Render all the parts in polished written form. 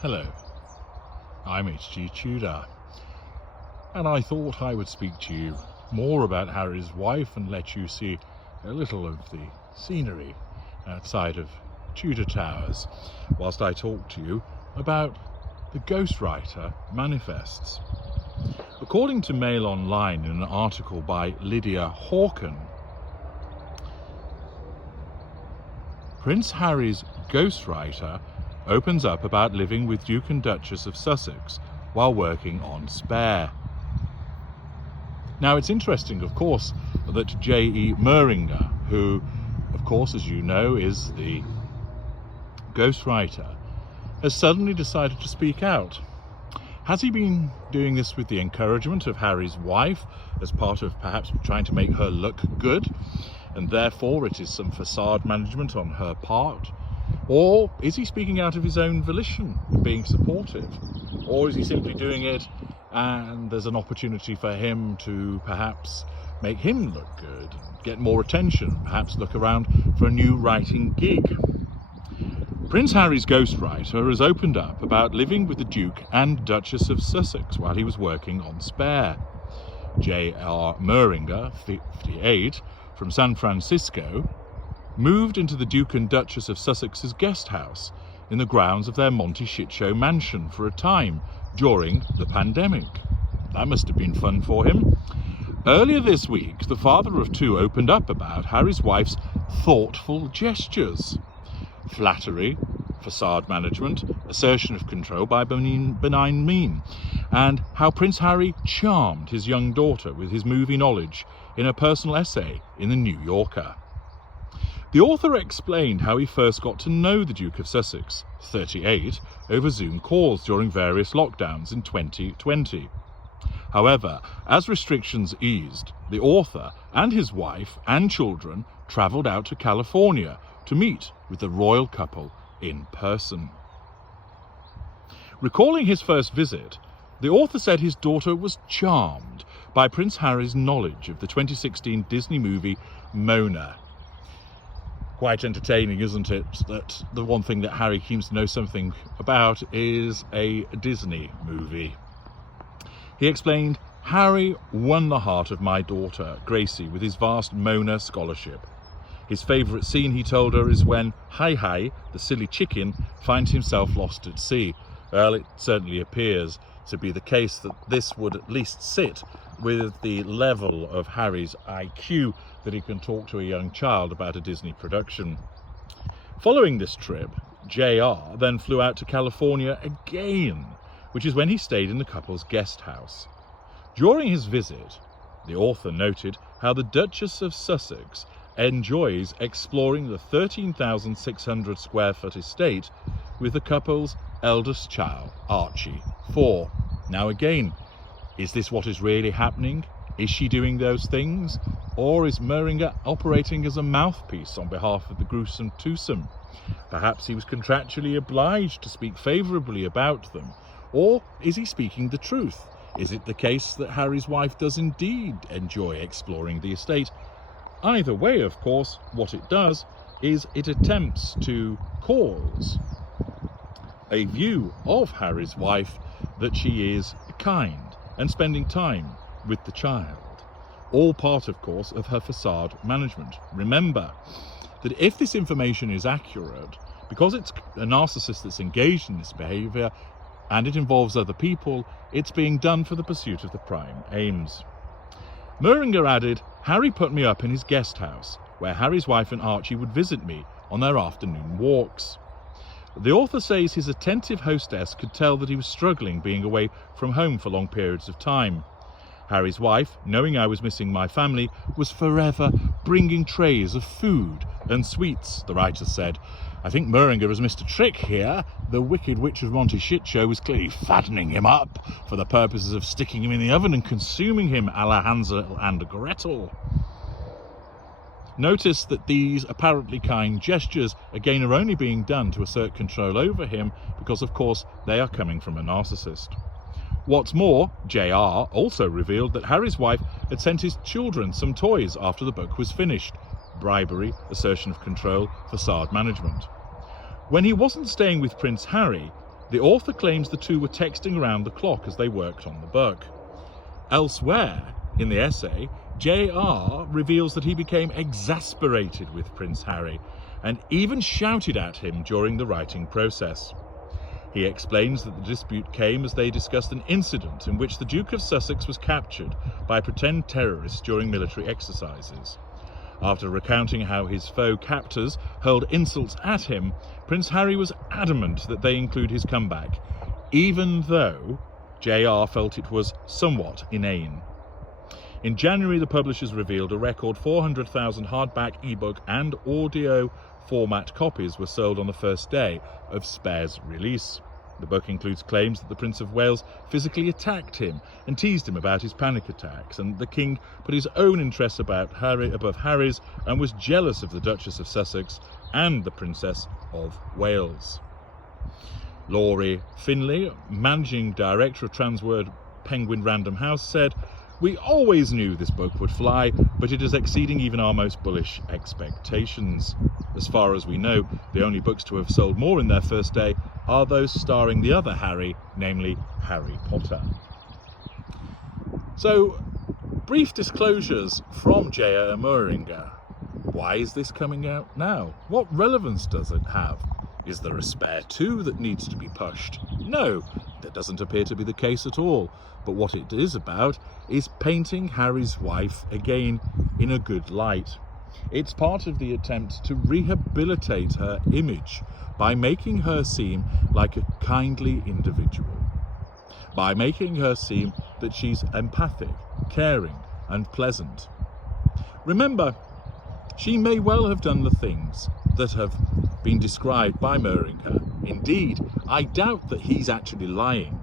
Hello, I'm H.G. Tudor, and I thought I would speak to you more about Harry's wife and let you see a little of the scenery outside of Tudor Towers, whilst I talk to you about the Ghostwriter Manifests. According to Mail Online, in an article by Lydia Hawken, Prince Harry's ghostwriter opens up about living with Duke and Duchess of Sussex while working on Spare. Now, it's interesting, of course, that JR Moehringer, who, of course, as you know, is the ghostwriter, has suddenly decided to speak out. Has he been doing this with the encouragement of Harry's wife as part of perhaps trying to make her look good, and therefore it is some facade management on her part? Or is he speaking out of his own volition and being supportive? Or is he simply doing it and there's an opportunity for him to perhaps make him look good, get more attention, perhaps look around for a new writing gig? Prince Harry's ghostwriter has opened up about living with the Duke and Duchess of Sussex while he was working on Spare. JR Moehringer, 58, from San Francisco, moved into the Duke and Duchess of Sussex's guest house in the grounds of their Monty Shitshow mansion for a time during the pandemic. That must have been fun for him. Earlier this week, the father of two opened up about Harry's wife's thoughtful gestures. Flattery, facade management, assertion of control by benign mean, and how Prince Harry charmed his young daughter with his movie knowledge in a personal essay in the New Yorker. The author explained how he first got to know the Duke of Sussex, 38, over Zoom calls during various lockdowns in 2020. However, as restrictions eased, the author and his wife and children travelled out to California to meet with the royal couple in person. Recalling his first visit, the author said his daughter was charmed by Prince Harry's knowledge of the 2016 Disney movie Mona. Quite entertaining, isn't it, that the one thing that Harry seems to know something about is a Disney movie. He explained, "Harry won the heart of my daughter, Gracie, with his vast Mona scholarship. His favourite scene, he told her, is when Hi, the silly chicken, finds himself lost at sea." Well, it certainly appears to be the case that this would at least sit with the level of Harry's IQ that he can talk to a young child about a Disney production. Following this trip, JR then flew out to California again, which is when he stayed in the couple's guest house. During his visit, the author noted how the Duchess of Sussex enjoys exploring the 13,600 square foot estate with the couple's eldest child, Archie, 4. Now again, is this what is really happening? Is she doing those things? Or is Moehringer operating as a mouthpiece on behalf of the gruesome twosome? Perhaps he was contractually obliged to speak favourably about them. Or is he speaking the truth? Is it the case that Harry's wife does indeed enjoy exploring the estate? Either way, of course, what it does is it attempts to cause a view of Harry's wife that she is kind and spending time with the child. All part, of course, of her facade management. Remember that if this information is accurate, because it's a narcissist that's engaged in this behaviour and it involves other people, it's being done for the pursuit of the prime aims. Moehringer added, "Harry put me up in his guest house, where Harry's wife and Archie would visit me on their afternoon walks." The author says his attentive hostess could tell that he was struggling being away from home for long periods of time. Harry's wife, knowing I was missing my family, was forever bringing trays of food and sweets, the writer said. "I think Moehringer has missed a trick here. The Wicked Witch of Monty Shitshow was clearly fattening him up for the purposes of sticking him in the oven and consuming him a la Hansel and Gretel." Notice that these apparently kind gestures, again, are only being done to assert control over him because, of course, they are coming from a narcissist. What's more, JR also revealed that Harry's wife had sent his children some toys after the book was finished. Bribery, assertion of control, facade management. When he wasn't staying with Prince Harry, The author claims the two were texting around the clock as they worked on the book. Elsewhere in the essay, JR reveals that he became exasperated with Prince Harry and even shouted at him during the writing process. He explains that the dispute came as they discussed an incident in which the Duke of Sussex was captured by pretend terrorists during military exercises. After recounting how his foe captors hurled insults at him, Prince Harry was adamant that they include his comeback, even though JR felt it was somewhat inane. In January, the publishers revealed a record 400,000 hardback, ebook and audio format copies were sold on the first day of Spare's release. The book includes claims that the Prince of Wales physically attacked him and teased him about his panic attacks, and the King put his own interests about Harry above Harry's and was jealous of the Duchess of Sussex and the Princess of Wales. Laurie Finlay, managing director of Transword Penguin Random House, said, "We always knew this book would fly, but it is exceeding even our most bullish expectations. As far as we know, the only books to have sold more in their first day are those starring the other Harry, namely Harry Potter." So, brief disclosures from JR Moehringer. Why is this coming out now? What relevance does it have? Is there a spare 2 that needs to be pushed? No, that doesn't appear to be the case at all. But what it is about is painting Harry's wife again in a good light. It's part of the attempt to rehabilitate her image by making her seem like a kindly individual, by making her seem that she's empathic, caring and pleasant. Remember, she may well have done the things that have been described by Moehringer. Indeed, I doubt that he's actually lying,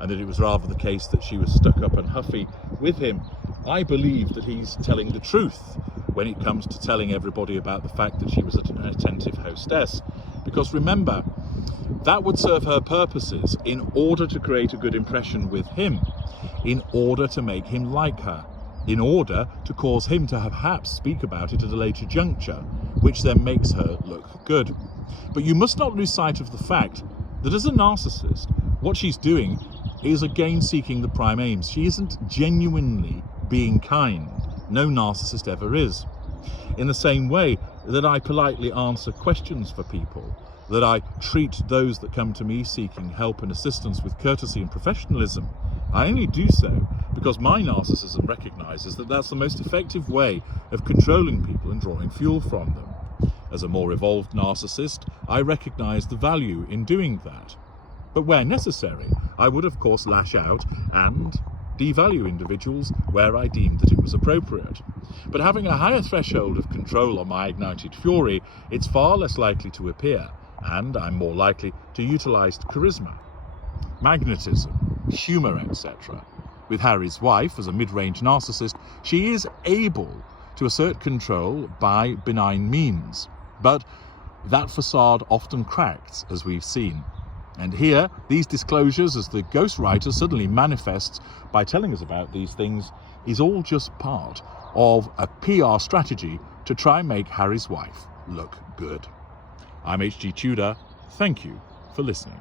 and that it was rather the case that she was stuck up and huffy with him. I believe that he's telling the truth when it comes to telling everybody about the fact that she was an attentive hostess. Because remember, that would serve her purposes in order to create a good impression with him, in order to make him like her, in order to cause him to perhaps speak about it at a later juncture, which then makes her look good. But you must not lose sight of the fact that as a narcissist, what she's doing is again seeking the prime aims. She isn't genuinely being kind. No narcissist ever is. In the same way that I politely answer questions for people, that I treat those that come to me seeking help and assistance with courtesy and professionalism, I only do so because my narcissism recognizes that that's the most effective way of controlling people and drawing fuel from them. As a more evolved narcissist, I recognize the value in doing that. But where necessary, I would of course lash out and devalue individuals where I deemed that it was appropriate. But having a higher threshold of control on my ignited fury, it's far less likely to appear, and I'm more likely to utilize charisma, magnetism, humour, etc. With Harry's wife, as a mid-range narcissist, she is able to assert control by benign means, but that facade often cracks, as we've seen. And here, these disclosures, as the ghostwriter suddenly manifests by telling us about these things, is all just part of a PR strategy to try and make Harry's wife look good. I'm H.G. Tudor. Thank you for listening.